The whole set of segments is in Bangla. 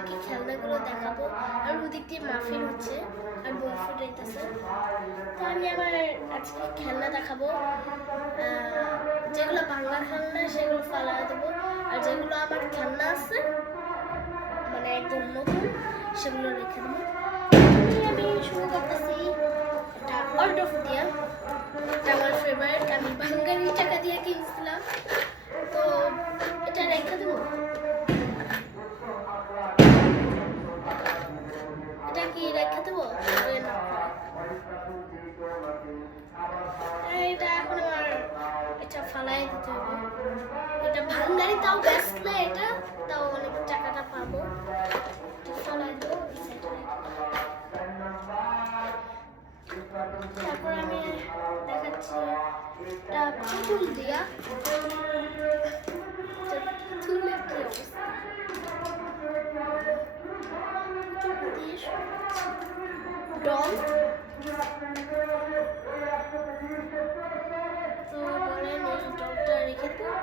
বাকি খেলনাগুলো দেখাবো। আর ওদিক দিয়ে মাহফিল হচ্ছে আর বই ফুটাইতেছে। তো আমি আমার আজকে খেলনা দেখাবো। যেগুলো বাংলা খেলনা সেগুলো ফালা দেবো, আর যেগুলো আমার খেলনা আছে মানে একদম নতুন সেগুলো রেখে দেবো। আমি শুরু করতেছি এটা অল্ডফ দিয়া। এটা আমার ফেভারিট, আমি বাঙালি টাকা দিয়ে কিনছিলাম। তো এটা রেখে দেবো। এটা কি রেখে দেবো? এটা এখন আমার এটা ফালাই দিতে হবে। এটা বাঙালি তাও বেচলে এটা তাও অনেক টাকাটা পাবো। ফালাই দেবো। তারপর আমি দেখাচ্ছি এটা পুতুল দিয়া। পুতুলের কি অবস্থা, ডল। তো বলেন এই ডলটা রেখে দেবো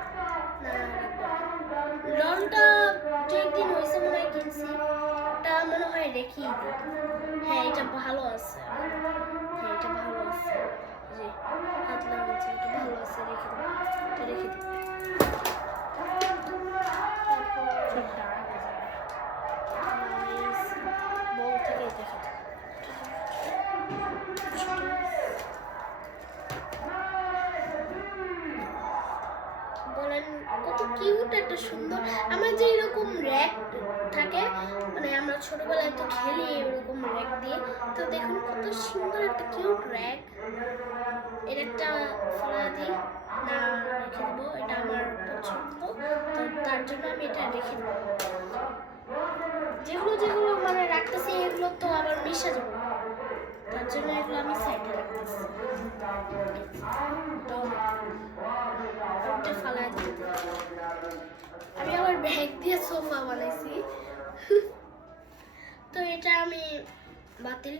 না ডলটা দু একদিন হয়েছে মনে হয় কিনছি, ওটা মনে হয় রেখেই দিই। হ্যাঁ এটা ভালো আছে, হ্যাঁ এটা ভালো আছে, যে হাত লাগাচ্ছে এটা ভালো আছে, রেখে দেবো। এটা রেখে দিই। বল থেকে দেখা যায় বলেন কত কিউট একটা সুন্দর। আমরা যে এরকম র্যাক থাকে মানে আমরা ছোটবেলায় তো খেলি এরকম র্যাক দিয়ে, তো দেখুন কত সুন্দর একটা কিউট র্যাক। এর একটা ফলা দিই না রেখে দেবো, এটা আমার পছন্দ, তো তার জন্য আমি এটা রেখে দেবো। যেগুলো যেগুলো মানে রাখতেছি এগুলো তো আবার মিশে যাবো, তার জন্য এগুলো আমি সাইডে রাখতেছি। আমি আবার ব্যাগ দিয়ে সোফা বানাইছি। তো এটা আমি বাতিল,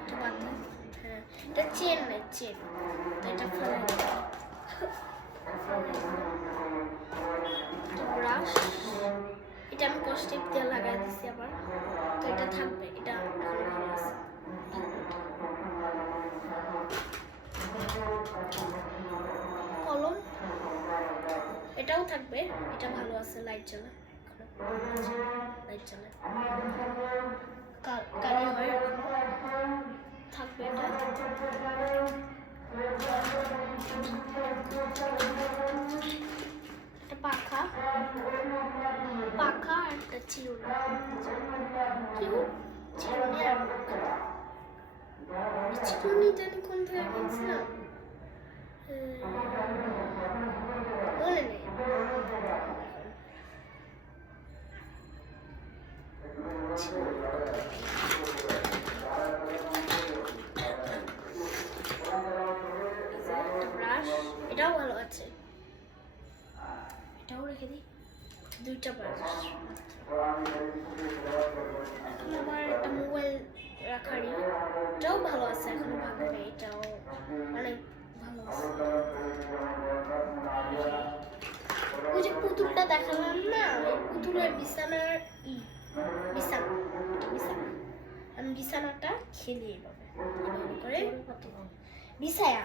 এটা বাতিল, হ্যাঁ এটা চেন না চেন, তো এটা ফেলাই দেবো। ব্রাশ, এটা আমি কস্টিপ দিয়ে লাগাই দিচ্ছি আবার, তো এটা থাকবে, এটা ভালো আছে। কলম, এটাও থাকবে, এটা ভালো আছে, লাইট জ্বলে, লাইট জ্বলে কালি হয় থাকবে এটা। একটা পাখা, পাখা আর একটা চিরুনি, চিরুনি আর চিরুনি জানি কোন থেকে কিনছিলাম মনে নেই। ব্রাশ, এটাও ভালো আছে, এটাও রেখে দিই, দুইটা ব্রাশ। আমার একটা মোবাইল রাখার এটাও ভালো আছে, এখনো ভালো নেই, এটাও অনেক ভালো আছে। ওই যে পুতুলটা দেখালাম না, ওই পুতুলের বিছানার বিছানা, বিছানা আমি বিছানাটা খেলি এইভাবে করে বিছায়া।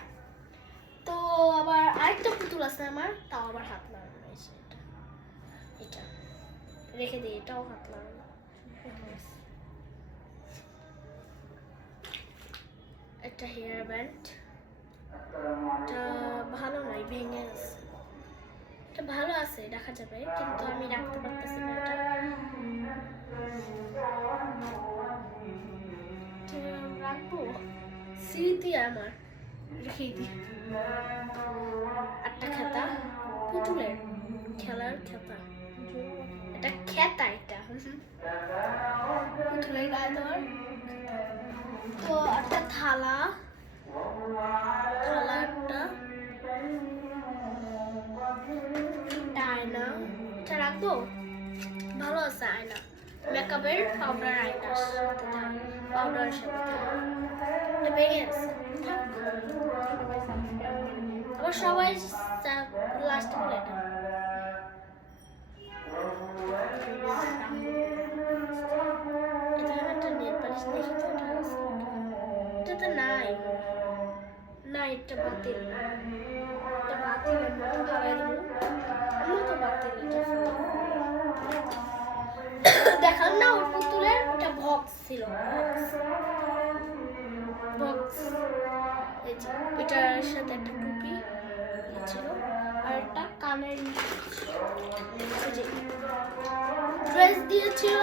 তো আবার আরেকটা পুতুল আছে আমার, তাও আবার হাত লাগানো হয়েছে, এটা এটা রেখে দিই, এটাও হাত লাগানো। একটা হেয়ার ব্যান্ড, এটা ভালো নয়, ভেঙে গেছে, এটা ভালো আছে রাখা যাবে, কিন্তু আমি রাখতে পারতেছি না এটা। রাখবো স্মৃতি আমার, রেখে দিই। একটা খেতা, পুতুলের খেলার খেতা, এটা খেতা, এটা পুতুলের গায়ে দেওয়ার। তো একটা থালা, থালা একটা, আয়না, এটা রাখবো, ভালো আছে আয়না, মেকআপের পাউডার আয়না, পাউডার সাথে এটা ভেঙে আছে। আবার সবাই লাস্ট বলে এটা এটা বাতিল, এটা বাতিল, আমি ফালাই দেবো। আমি তো বাতিল দেখালাম না ওর পুতুলের, ওটা বক্স ছিল, বক্স। এই যে এটার সাথে একটা টুপি ছিল আর একটা কানের ড্রেস দিয়েছিল,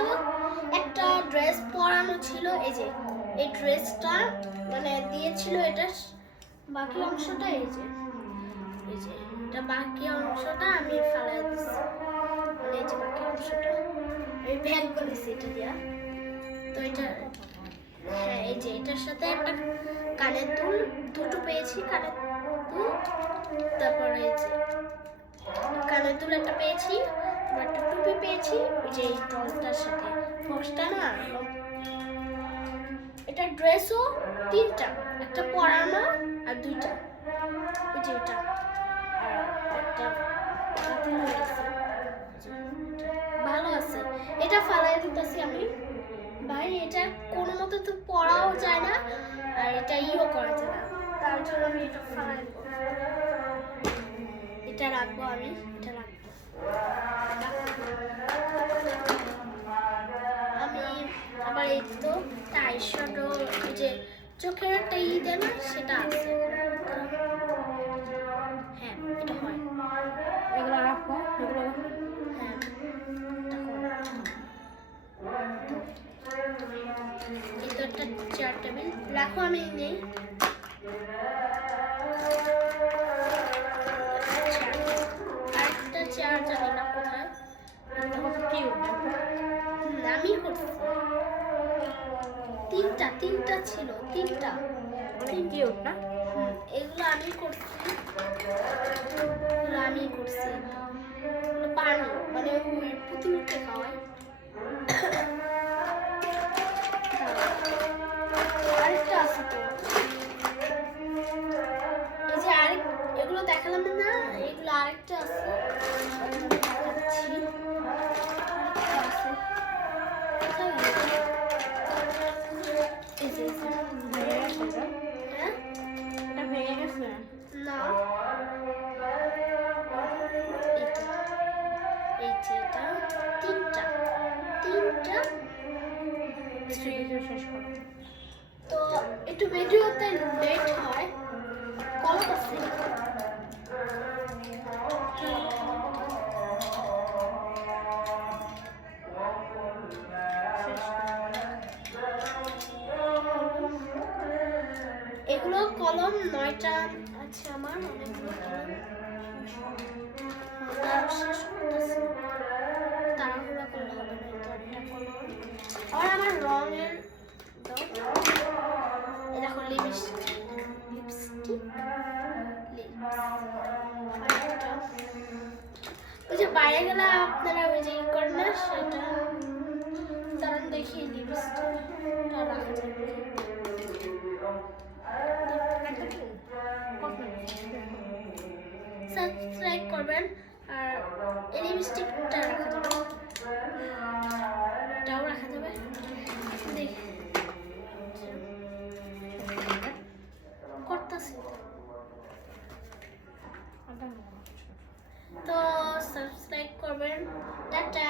একটা ড্রেস পরানো ছিল। এই যে এই ড্রেসটা মানে দিয়েছিল, এটা বাকি অংশটা এই যে এটা বাকি অংশটা আমি ফালাই দিচ্ছি, মানে এই যে বাকি অংশটা আমি ভ্যাগ করেছি এটা দিয়া। তো এটা হ্যাঁ, এই যে এটার সাথে একটা কানের দুল দুটো পেয়েছি, কানের দুল, তারপরে এই যে কানের দুল একটা পেয়েছি, তারপর একটা টুপি পেয়েছি। ওই যে এই ডলটার সাথে বক্সটা না, এটা ড্রেসও তিনটা, একটা পরানো আর দুইটা, ওই যে এটা আর একটা ভালো আছে। এটা ফালাই দিতেছি আমি ভাই, এটা কোনো মতো তো পড়াও যায় না আর এটা ইও করা যায় না, তার জন্য আমি এটা ফালাই দেবো। এটা রাখবো, আমি এটা রাখবো। আমি আবার এই তো টাই শ্যাডো, যে চোখের একটা ই দেয় না, সেটা আছে। হ্যাঁ এটা হয়, এগুলো রাখো, এগুলো হ্যাঁ এই তো একটা চেয়ার টেবিল রাখো, আমি নেই। আরেকটা চেয়ার জানি না কোথায়, কি আমি করছি তিনটা ছিল, তিনটা কিউট না? এগুলো আমি করছি, এগুলো আমি করছি। এগুলো পানি মানে ওই পুতুলকে খাওয়াই। আরেকটা আছে তো, এই যে আরেক, এগুলো দেখালাম না, এগুলো আরেকটা আছে, দেখাচ্ছি। আরেকটা আছে, কোথায় গেল? এই যে ভেঙে গেছে এটা? হ্যাঁ এটা ভেঙে গেছে? না, এই যে এটা তিনটা ভিডিও শেষ করো। তো একটু ভিডিওতে লেট হয়, কলম আছে। এগুলো কলম 9টা আছে আমার, অনেকগুলো কলম শেষ করতেছি, তাড়াহুড়া করলে হবে না। তো একটা কলম আর আমার রঙের এই দেখো লিপস্টিক, ওই যে বাইরে গেলে আপনারা ওই যে ই করেন না, সেটা দাঁড়ান দেখি, লিপস্টিকটা রাখা যাবে। সাবস্ক্রাইব করবেন আর এই লিপস্টিকটা রাখা যাবে, এটাও রাখা যাবে। দেখি করতেছি তো সাবস্ক্রাইব করবেন, টাটা।